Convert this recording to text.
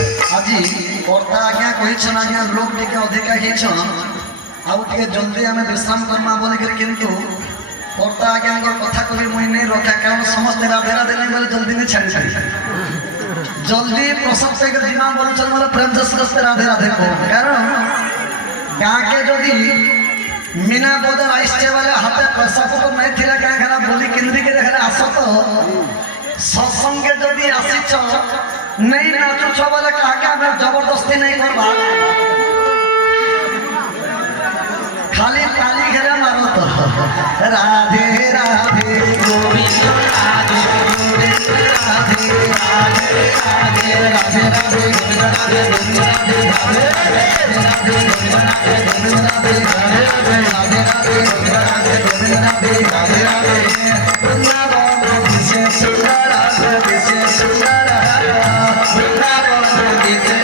कर्ता आज्ञा कहीछन आज्ञा लोक टिके अधिका हेछन आउ टिके जल्दी आमे विश्राम करमा बोले किंतु कर्ता आज्ञा कथा को मुई नहीं रखा कारण समस्त राधे राधे नहीं बोले जल्दी नहीं छाड़ी छाड़ी जल्दी प्रसव से दिमा बोल चल मोर प्रेम जस राधे राधे को कारण गाँ के जदि मीना बोदर आइसटे वाले हाथे पैसा को नहीं थिला गाँ खाना बोली केंद्री के देखले आस तो सत्संग के जदि आसीच नहीं नाचुछ बोले कहा हमें जबरदस्ती नहीं करवा खाली ताली घेरे मारो तो राधे राधे गोविंद राधे गोविंद राधे राधे राधे राधे राधे गोविंद राधे गोविंद राधे राधे राधे गोविंद राधे गोविंद राधे राधे राधे राधे गोविंद राधे गोविंद राधे राधे राधे वृंदावन विशेष सुंदर विशेष सुंदर वृंदावन विशेष